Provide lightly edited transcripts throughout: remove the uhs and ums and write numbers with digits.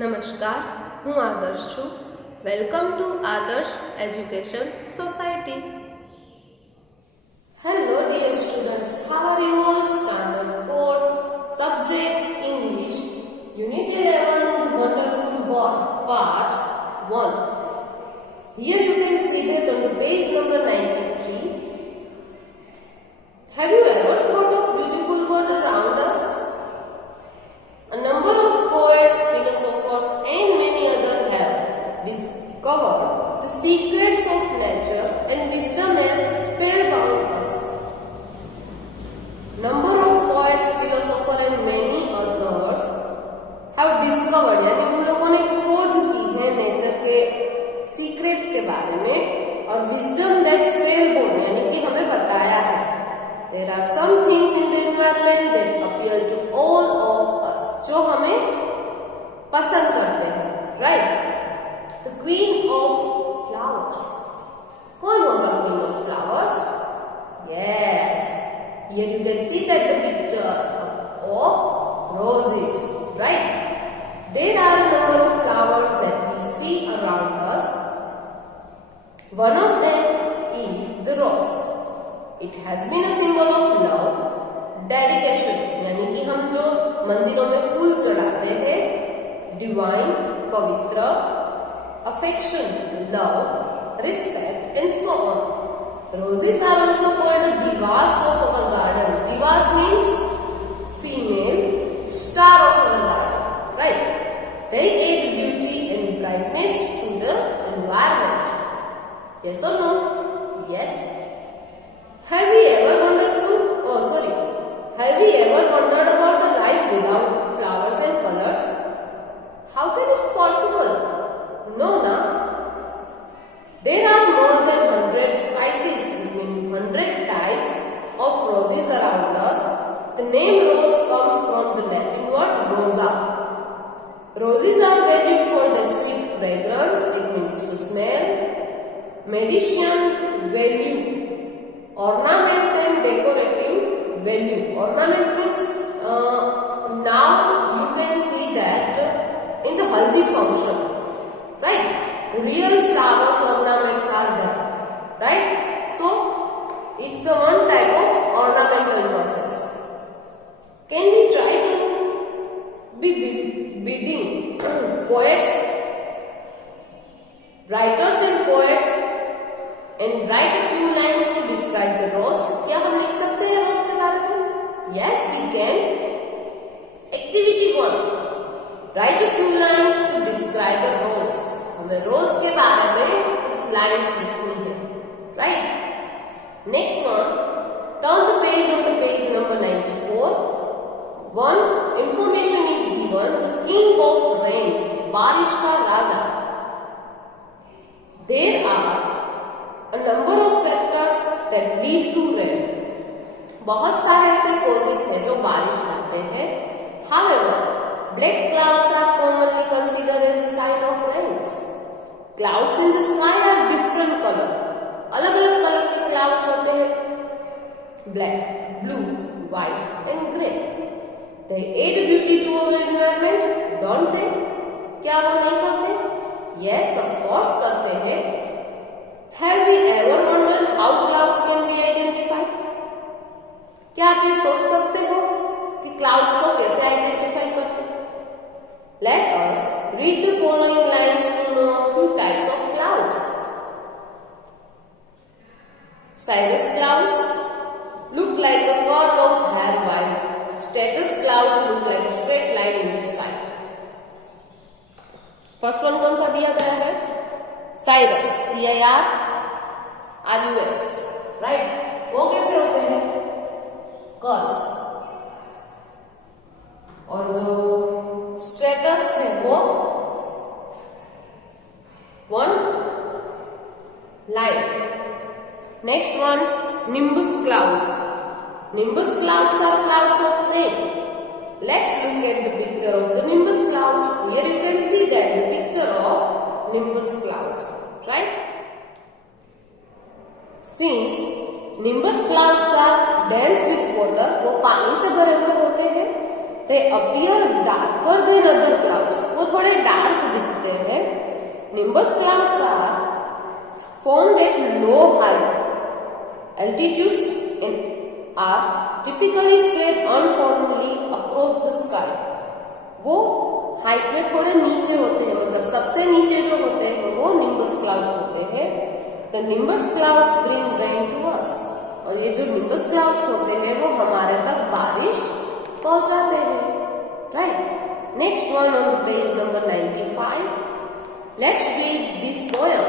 નમસ્કાર, હું આદર્શ છું. વેલકમ ટુ આદર્શ education society. Hello dear students, how are you all? Standard 4th, subject English, Unit 11, The Wonderful World, Part 1. Here you can see that on the page number 93. Have you ever thought of beautiful world around us? A number of poets, philosophers and many others have discovered the secrets of nature and wisdom as spellbound us. Number of poets, philosophers and many others have discovered, यानी उन लोगों ने खोज की है nature के secrets के बारे में, और विजडम दैट स्पेलबोर्न यानी कि हमें बताया है. There are some things in the environment that appeal to all of us, जो हमें पसंद करते हैं, right? The queen of flowers. कौन होगा queen of flowers? Yes. Here you can see that the picture of roses, right? There are a number of flowers that we see around us. One of them is the rose. It has been a symbol of love, dedication, यानी कि हम जो मंदिरों में फूल चढ़ाते हैं, divine, पवित्र, affection, love, respect, and so on. Roses are also called the divas of our garden. Divas means female star of our garden, right? They add beauty and brightness to the environment. Yes or no? Yes. Have we ever wondered about a life without flowers and colors? How can it be possible? No, na? There are more than 100 species, meaning 100 types of roses around us. The name rose comes from the Latin word rosa. Roses are valued for their sweet fragrance, it means to smell, medicinal value, ornaments and decorative value. Ornament means now you can see that in the haldi function, right? Real flowers ornaments are there, right? So it's a one type of ornamental process. Can we try to be bidding poets, writers and poets, and write a few lines to describe the rose? क्या हम लिख सकते हैं रोज के बारे में? Yes, we can. Activity 1. Write a few lines to describe a rose. हमें रोज के बारे में कुछ लाइन्स लिखनी है, right? Next one. Turn the page on the page number 94. One information is given. The king of rains, बारिश का राजा. There are a number of factors that lead to rain. बहुत सारे ऐसे causes हैं जो बारिश लाते हैं. However, black clouds are commonly considered as a sign of rains. Clouds in the sky are different color. अलग-अलग कलर के clouds होते हैं. Black, blue, white and grey. They add beauty to our environment, don't they? क्या वो नहीं करते? Yes, of course करते हैं. Have we ever wondered how clouds can be identified? क्या आप ये सोच सकते हो कि clouds को कैसे आइडेंटिफाई करते हैं? Let us read the following lines to know a few types of clouds. Cirrus clouds look like a curl of hair, while stratus clouds look like a straight line in the sky. First one कौन सा दिया गया है? Cirrus, CIRRUS, right? वो कैसे होते हैं? Curls. और जो स्ट्रेटस है वो one line. Next one nimbus clouds. Nimbus clouds are clouds of rain. Let's look at the picture of the nimbus clouds. Here you can see that the picture of nimbus clouds, right? Since nimbus clouds are dense with water, वो पानी से भरे हुए होते हैं. They appear darker than other clouds. वो थोड़े dark दिखते हैं। Nimbus clouds are formed at low high altitudes and are typically spread uniformly across the sky. वो हाइट में थोड़े नीचे होते हैं, मतलब सबसे नीचे जो होते हैं वो निम्बस क्लाउड्स होते हैं। The nimbus clouds bring rain to us. और ये जो निम्बस क्लाउड्स होते हैं वो हमारे तक बारिश पहुंचाते हैं, right. Next one on the page number 95. Let's read this poem.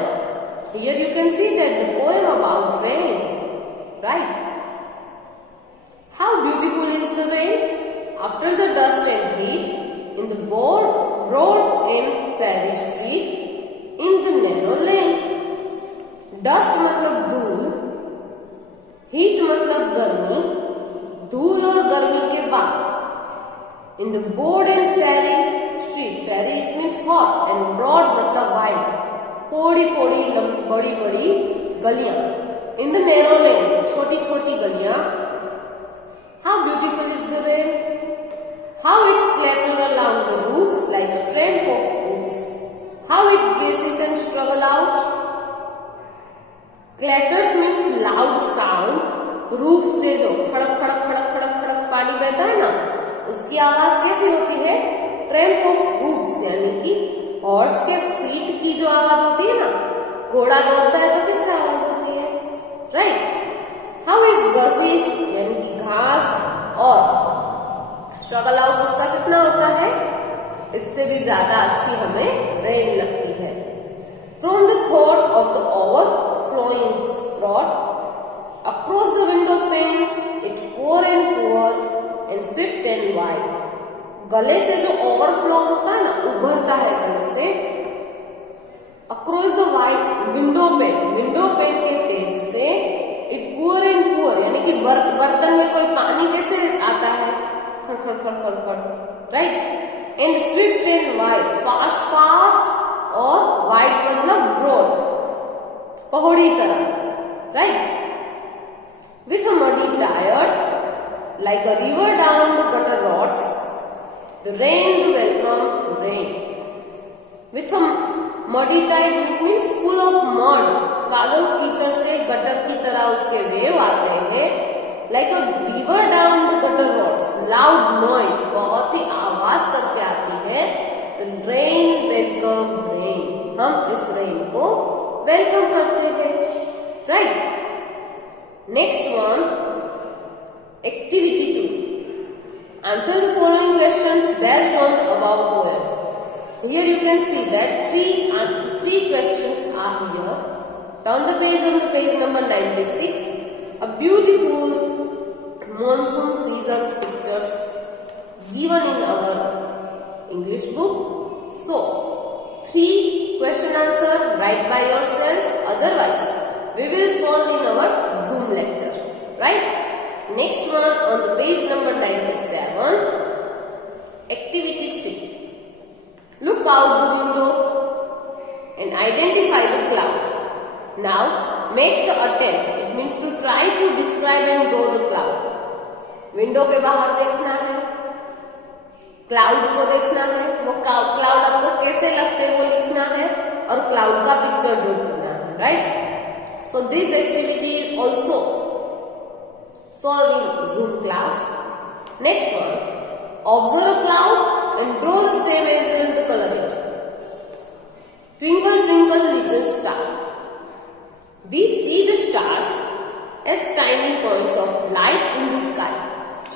Here you can see that the poem about rain, right? How beautiful is the rain? After the dust and heat, in the broad and fairy street, in the narrow lane. Dust मतलब धूल, heat मतलब गर्मी, धूल और गर्मी के बाद. In the broad and fairy street, fairy it means hot and broad मतलब wide. पोड़ी पोड़ी बड़ी बड़ी गलियां. इन द नैरो लेन, छोटी छोटी गलियां. How beautiful is the rain. How it's clatter around the roofs like a trend of hoops. How it guesses and struggle out. Clatters means loud sound. Roof से जो खड़क खड़क खड़क खड़क खड़क पानी बहता है ना, उसकी आवाज कैसी होती है? ट्रेंप ऑफ hoops, यानी कि हॉर्स के फीट की जो आवाज होती है ना, घोड़ा दौड़ता है तो कैसे आवाज होती है, राइट। हाउ इज गसीस, यानी कि घास, और स्ट्रगल आउट उसका कितना होता है? इससे भी ज्यादा अच्छी हमें रेन लगती है। From the thought of the overflowing spout across the window pane it pour and swift and wide. गले से जो ओवरफ्लो होता है ना, उभरता है गले से. Across the wide window pane के तेज से इट पुअर एंड पुअर, यानी कि बर्तन में कोई पानी कैसे आता है? खड़ खड़ खड़ खड़ खड़, right. And swift and wide, fast fast, और वाइड मतलब ब्रॉड, पहाड़ी तरह, right. With a muddy tired like a river down the gutter rods. The rain, the welcome rain. With a muddy tide, it means full of mud. कादो कीचड़ से gutter की तरह उसके वेव आते हैं. Like a river down the gutter rods. Loud noise, बहुत ही आवाज करके आती है. The rain, welcome rain. हम इस रेन को वेलकम करते हैं, right? Next one, activity 2. Answer the following questions based on the above poem. Here you can see that three questions are here. On the page number 96, a beautiful monsoon season's pictures given in our English book. So, 3 question answer, write by yourself. Otherwise, we will solve in our Zoom lecture, right? Next one on the page number 97, activity 3. Look out the window and identify the cloud. Now make the attempt. It means to try to describe and draw the cloud. Window के बाहर देखना है, cloud को देखना है, वो cloud आपको कैसे लगते हैं वो लिखना है, और क्लाउड का पिक्चर ड्रॉ करना है, right. So this activity also solve in Zoom class. Next one, observe a cloud and draw the same as well the color it. Twinkle twinkle little star. We see the stars as tiny points of light in the sky.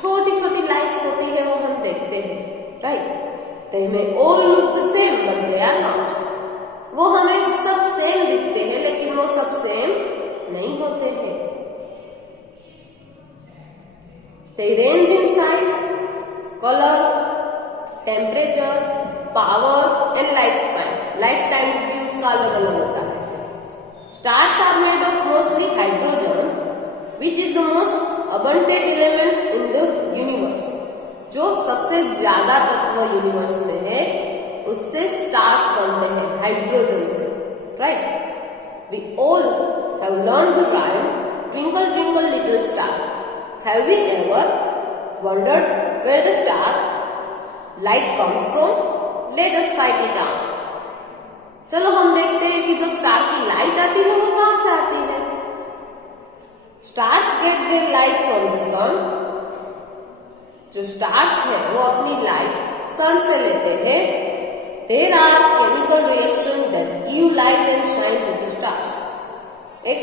छोटी छोटी lights होती है वो हम देखते हैं, right. They may all look the same but they are not. वो हमें सब सेम दिखते हैं लेकिन वो सब सेम नहीं होते हैं। They range in size, color, temperature, power and lifespan. Lifetime भी उसका अलग अलग होता है। Stars are made of mostly hydrogen, which is the most abundant elements in the universe. जो सबसे ज्यादा तत्व यूनिवर्स में है उससे स्टार्स बनते हैं, हाइड्रोजन से, right. We all have learned the rhyme, twinkle twinkle little star. Have we ever wondered where the star light comes from? Let us fight it out. चलो हम देखते हैं कि जो स्टार की लाइट आती है वो कहां से आती है। Stars get their light from the sun. जो स्टार्स है वो अपनी लाइट सन से लेते हैं। There are chemical reaction that give light and shine to the stars. एक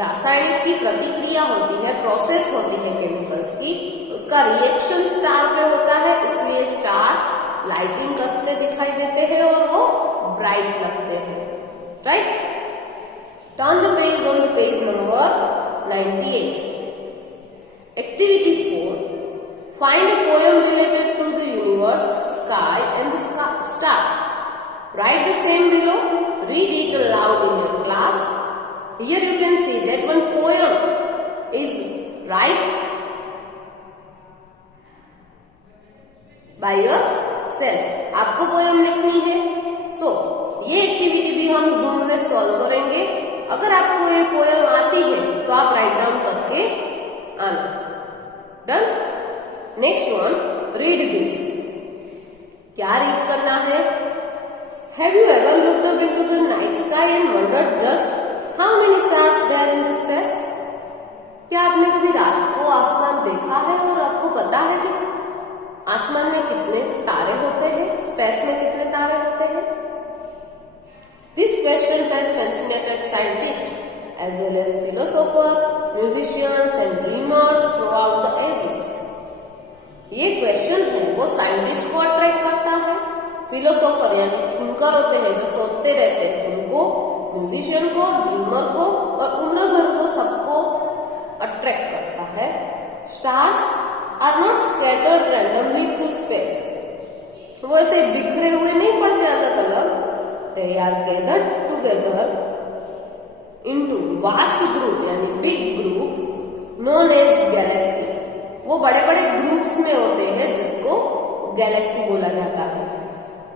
रासायनिक की प्रतिक्रिया होती है, प्रोसेस होती है केमिकल्स की, उसका रिएक्शन स्टार पे होता है, इसलिए स्टार लाइटिंग करते दिखाई देते हैं और वो ब्राइट लगते हैं। Right. Turn the page on the page number 98. Activity 4. Find a poem related to the universe, sky and the star. Write the same below. Read it aloud in your class. Here you can see that one poem is right by yourself. आपको poem लिखनी है। ये activity भी हम zoom में solve करेंगे। अगर आपको ये पोएम आती है तो आप राइट डाउन करके आना। Done. Next one, read this. क्या रीड करना है? Have you ever looked up into the night sky and wondered just how many stars there in the space? क्या आपने कभी रात को आसमान देखा है और आपको पता है कि आसमान में कितने तारे होते हैं, स्पेस में कितने तारे होते हैं? This question has fascinated scientists as well as philosophers, musicians and dreamers throughout the ages. ये क्वेश्चन है वो साइंटिस्ट को अट्रैक्ट करता है, फिलोसोफर यानी थिंकर होते हैं जो सोचते रहते हैं उनको, म्यूजिशियन को, ड्रीमर को और उम्र भर को सबको अट्रैक्ट करता है। Stars are not scattered randomly through space. वो ऐसे बिखरे हुए नहीं पड़ते अलग अलग। They are gathered together into vast group यानी big groups known as galaxy। वो बड़े बड़े ग्रुप्स में होते हैं जिसको गैलेक्सी बोला जाता है।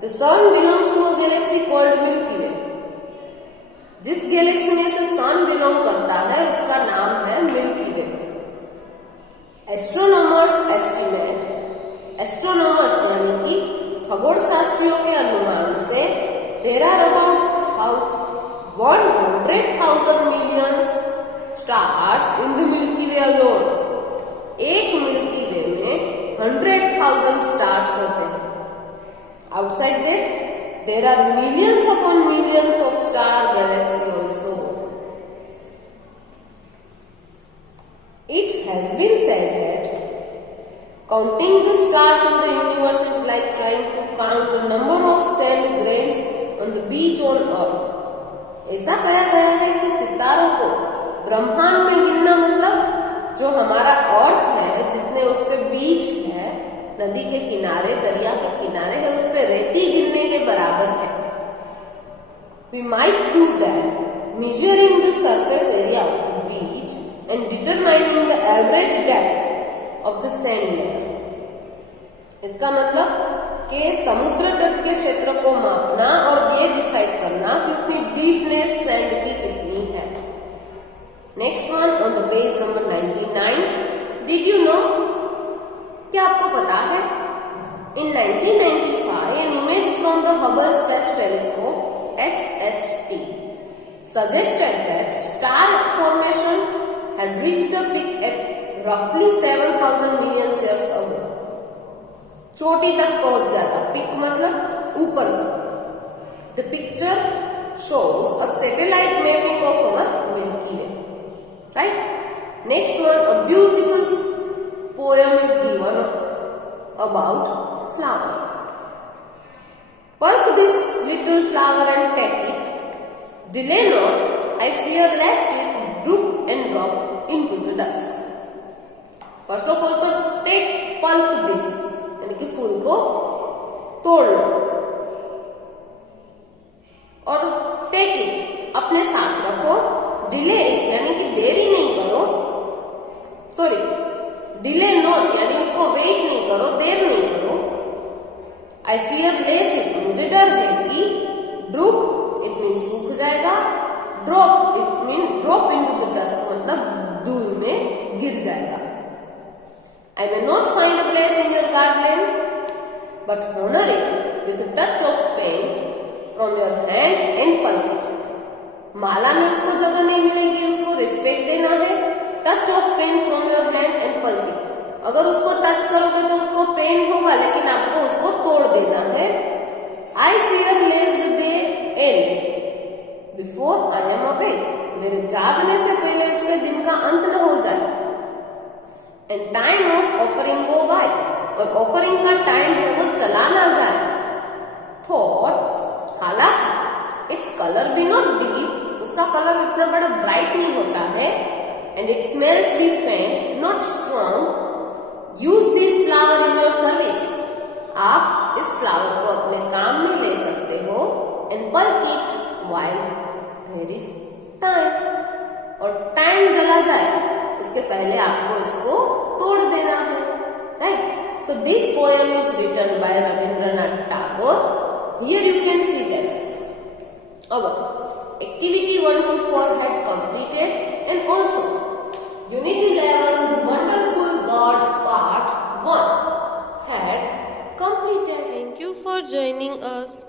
The sun belongs to a galaxy called Milky Way। जिस गैलेक्सी में से सन बिलोंग करता है उसका नाम है मिल्की वे। एस्ट्रोनॉमर्स एस्टिमेट, एस्ट्रोनॉमर्स यानी कि खगोल शास्त्रियों के अनुमान से there are about 100,000 million stars in the Milky Way alone। एक मिल्की वे में 100,000 स्टार्स होते हैं। Outside that there are millions upon millions of star galaxies also। It has been said that counting the stars in the universe is like trying to count the number of sand grains on the beach on earth। ऐसा कहा गया है कि सितारों को ब्रह्मांड में गिनना मतलब जो हमारा अर्थ है, जितने उस पे बीच है, नदी के किनारे, दरिया के किनारे है, उस पे रेती गिनने के बराबर है। We might do that measuring the surface area of the beach and determining the average depth of the sand layer। इसका मतलब कि समुद्र तट के क्षेत्र को मापना और ये डिसाइड करना कि उतनी डीपनेस सैंड की कितनी है। Next one on the page number 99। Did you know? क्या आपको पता है? इन 1995 an image from the Hubble space telescope HST suggested that star formation had reached a peak at roughly 7,000 million years ago। चोटी तक पहुंच गया था। पिक मतलब ऊपर तक। The picture shows a satellite mapping of our milky way. Right. Next one, a beautiful poem is given about flower. Pluck this little flower and take it. Delay not, I fear lest it droop and drop into the dust। First of all तो pulp this यानी कि फूल को तोड़ लो और take it अपने साथ रखो। Delay it यानी कि देरी नहीं करो, सॉरी डिले नॉट यानी इसको वेट नहीं करो, देर नहीं करो। आई फियर लेस इट मुझे डर है कि ड्रूप इट मीन सूख जाएगा, drop it mean drop into the dust मतलब धूल में गिर जाएगा। I may not find a place in your garden, but honor it with a touch of pen from your hand and pulp it. माला में उसको जगह नहीं मिलेगी, उसको रिस्पेक्ट देना है. Touch of pain from your hand and pluck it. अगर उसको टच करोगे तो उसको पेन होगा, लेकिन आपको उसको तोड़ देना है. I fear less the day and before I am awake. मेरे जागने से पहले उसके दिन का अंत न हो जाए. And time of offering go by. और ऑफरिंग का टाइम है वो चला ना जाए. थॉट, हालांकि its colour be not deep, उसका कलर इतना बड़ा ब्राइट नहीं होता है. And it smells be faint not strong. Use this flower in your service. आप इस फ्लावर को अपने काम में ले सकते हो. And pluck it while there is time. और टाइम चला जाए इसके पहले आपको इसको तोड़ देना है. Right. So this poem is written by Rabindranath Tagore. Here you can see that our activity 1 to 4 had completed, and also unit 11 the wonderful God part 1 had completed. Thank you for joining us.